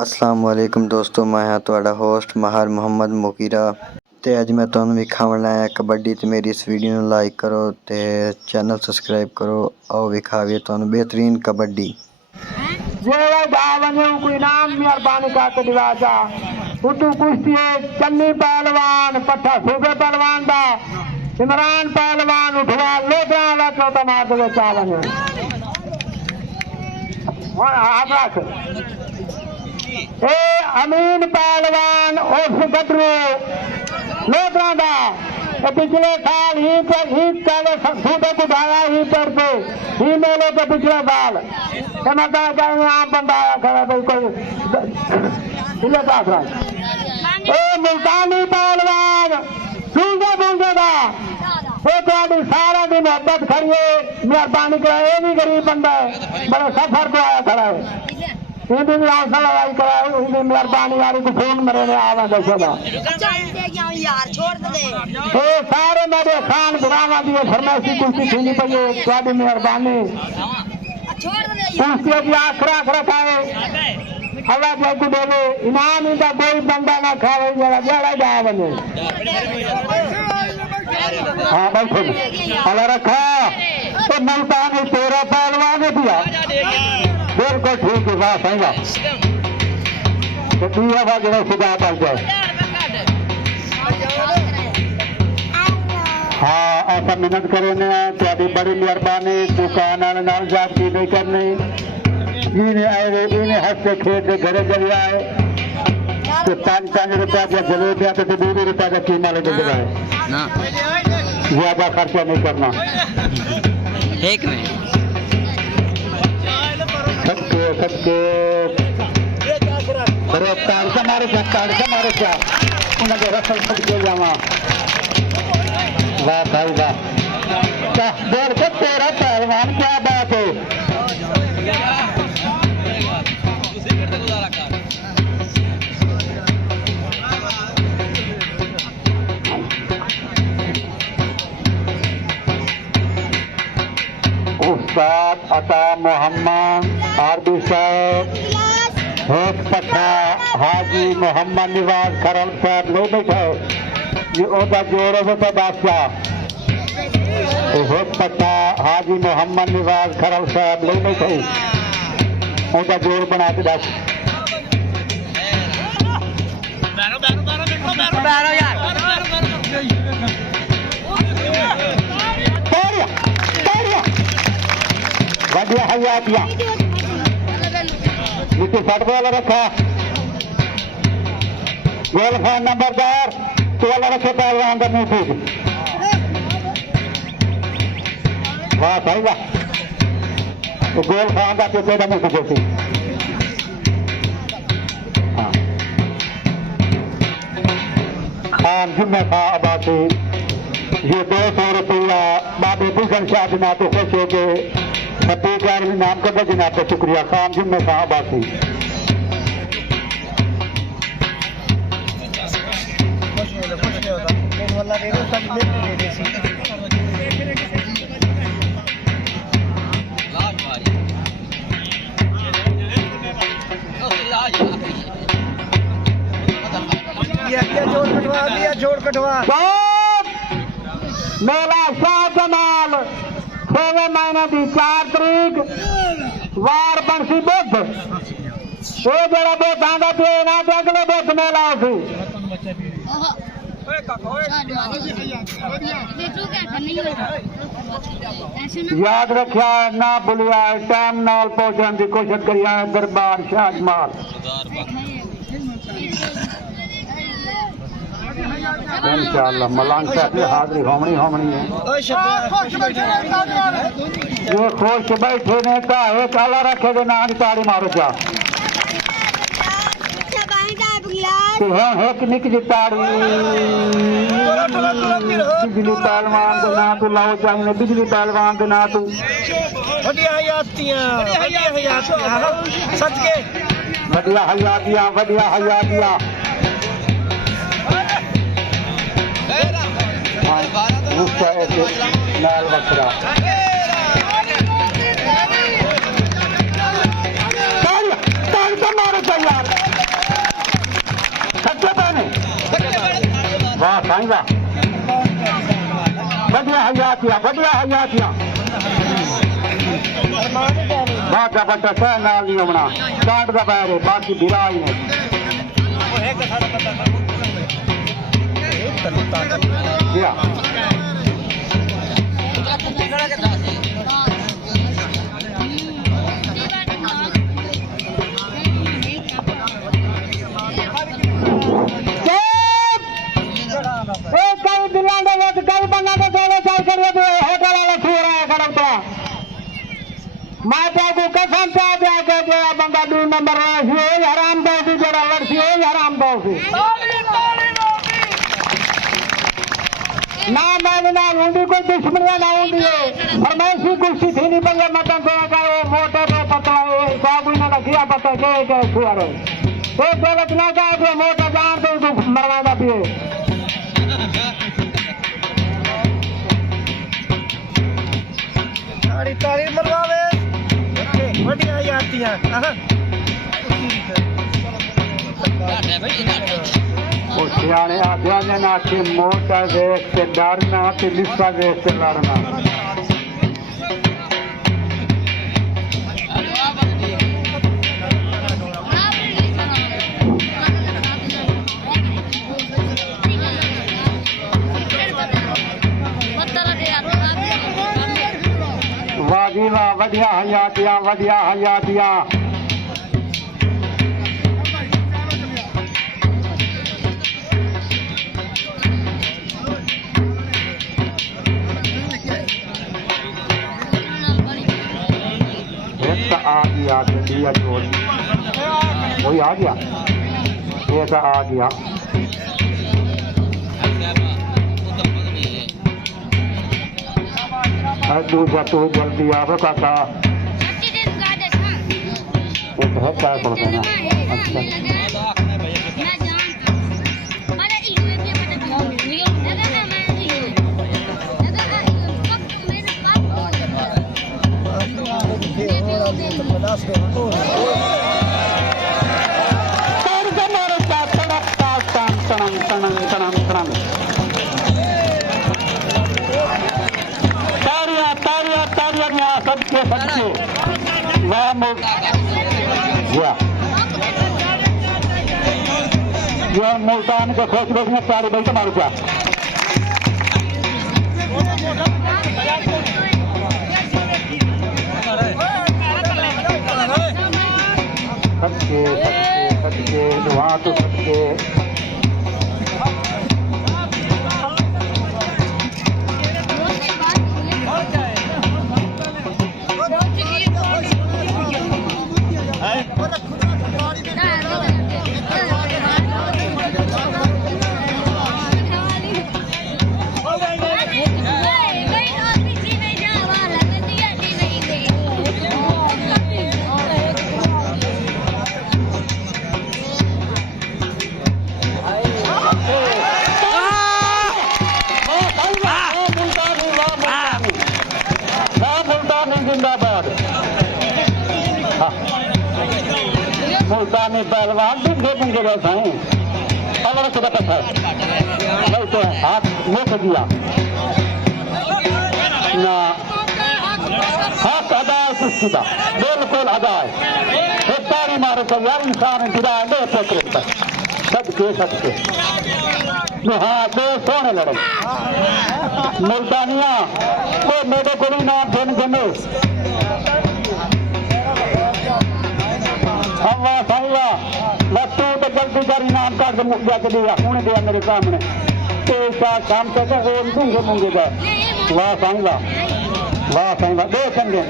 अस्सलाम वालेकुम दोस्तों, मैं हाँ तुहाड़ा होस्ट माहर मुहम्मद मुकीरा ते अज मैं तुहानू विखावन लाया कबड्डी। ते मेरी इस वीडियो नू लाइक करो ते चैनल सबसक्राइब करो। आओ विखावे तुहानू बेहतरीन कबड्डी। कोई नाम मेहरबानी करके दिवाजा उतू कुश्ती चन्नी पहलवान पट्ठा सूबे पहलवान दा इमरान पहलवान उठवा लोधरा वाला चौथा मार दे चावन हाथ रख ए अमीन पहलवान उर्फ गडरू लोधरा दा पिछले साल ही पहले सूबे को उठाया ही पर पे ही मेले पे पिछले साल कहीं आम बंदा आया खड़ा भाई कोई मुल्तानी पहलवान दूंगे दूंगे का सारा दिन मोहब्बत खड़िए मेहरबानी कराए। भी गरीब बंदा है, बड़े सफर तो आया खड़ा है। इनकी भी हौसला लड़ाई कराए, उनकी मेहरबानी वाली को फोन मेरे ने आवा दसेगा। सारे मेरे खान बुरावा दी फरमाइशी कुश्ती थी पई थोड़ी मेहरबानी कुश्ती की आखरा रखाए हवा जाए को देवे इनाम इंदा कोई बंदा ना खावे जरा जरा जा बने। हाँ बैठो अला रखा तो मुल्तानी तेरा पहलवान है दिया बिल्कुल ठीक है। वाह सही बात तो दिया बात जरा सुधा पड़ जाए। हाँ ऐसा मेहनत करो ने थोड़ी बड़ी मेहरबानी दुकान वाले नाल जाती नहीं करनी जिन्हें आए इन्हें हंसते खेलते घरे चले आए तो 5 रुपया का जलेबिया तो 2 रुपया का कीमा लेके जाए ज्यादा खर्चा नहीं करना। एक मिनट सबके अरे ताड़ मारे क्या उन्हें रसल सबके जावा। वाह भाई वाह बोल के तेरा पहलवान क्या बात है। उस्ताद अता मोहम्मद आरबी साहब एक पट्टा हाजी मोहम्मद निवाज खरल साहब नहीं बैठे ये ओदा जोर है तो बादशाह एक पट्टा हाजी मोहम्मद निवाज खरल साहब नहीं बैठे ओदा जोर बना के दस बढ़िया हया दिया नीचे फट वाला रखा गोल खान नंबरदार तो वाला रखे पहलवान का मुंह फूक। वाह भाई वाह तो गोल खान का तो तेरा मुंह फूक। खान जिम्मे खा आबादी ये 200 रुपया बाबे भूषण शाह जना तो खुश हो गए फतेहकार नाम का जनाब का शुक्रिया। खान जिम्मे खा आबादी जोड़ कटवा मेला शाह जमाल 6वें महीने की 4 तारीख वार बंसी बुद्ध ये जरा बुद्ध आंदा पे ना अगले बुद्ध मेला उसी याद रखिया ना भूलिया टाइम नाल पहुंचने की कोशिश करिया दरबार शाह जमाल। इंशाअल्लाह मलांग साहब की हाजिरी होनी है। ये खुश बैठे ने कहा काला रखे दे ना ताड़ी मारो जा एक निक जी ताड़ी बिजली पहलवान के ना तू लाओ चाहिए बिजली पहलवान के ना तू बढ़िया हयातियां नाल बकरा मारो यार वाह साईं वाह बढ़िया हयातिया बाटा बट्टा सह नाल नहीं होना कांड का पैर है बाकी बिराई है या माता को कसम से जाके जो बंदा 2 नंबर हराम दोषी जरा लड़सी हो हराम दोषी ना मैंने ना ऊँडी कोई दुश्मनियाँ ना ऊँडी है फरमाइशी कुर्सी थी नहीं पड़े मतन से का वो मोटे को पतला वो साबुन ना किया पता के छुआरो तो गलत ना का जो मोटा जान तो मरवाना भी है तारी मरवावे बढ़िया जाती है सियाने आध्या ने आखी मोटा देख से डरना ते लिस्सा देख से लड़ना वाह जी वाह बढ़िया हयातिया आ गया दिया जोड़ वही आ गया ये तो आ गया दूसरा तो जल्दी आवे काका है क्या करना अच्छा सबके यह मुल्तान के खुश में सारे बैठे मारू क्या सबके वहाँ तो सबके मुल्तानी पहलवान दूसरे पुंगे जैसा है अलग से बता है नहीं तो हाथ मुख दिया ना हाथ अदा है कुश्ती का बिल्कुल अदा है तारी मारो तो यार इंसान गिरा दे पकड़ता सबके हाँ दो सोने लड़े मुल्तानिया वो मेरे को भी नाम देने देने अल्लाह साईला लट्टू तो जल्दी कर इनाम काट के मुक जाके दिया उन्हें दिया मेरे सामने तो शाम तक और दूंगे मुंगे का वाह साईला दे संगे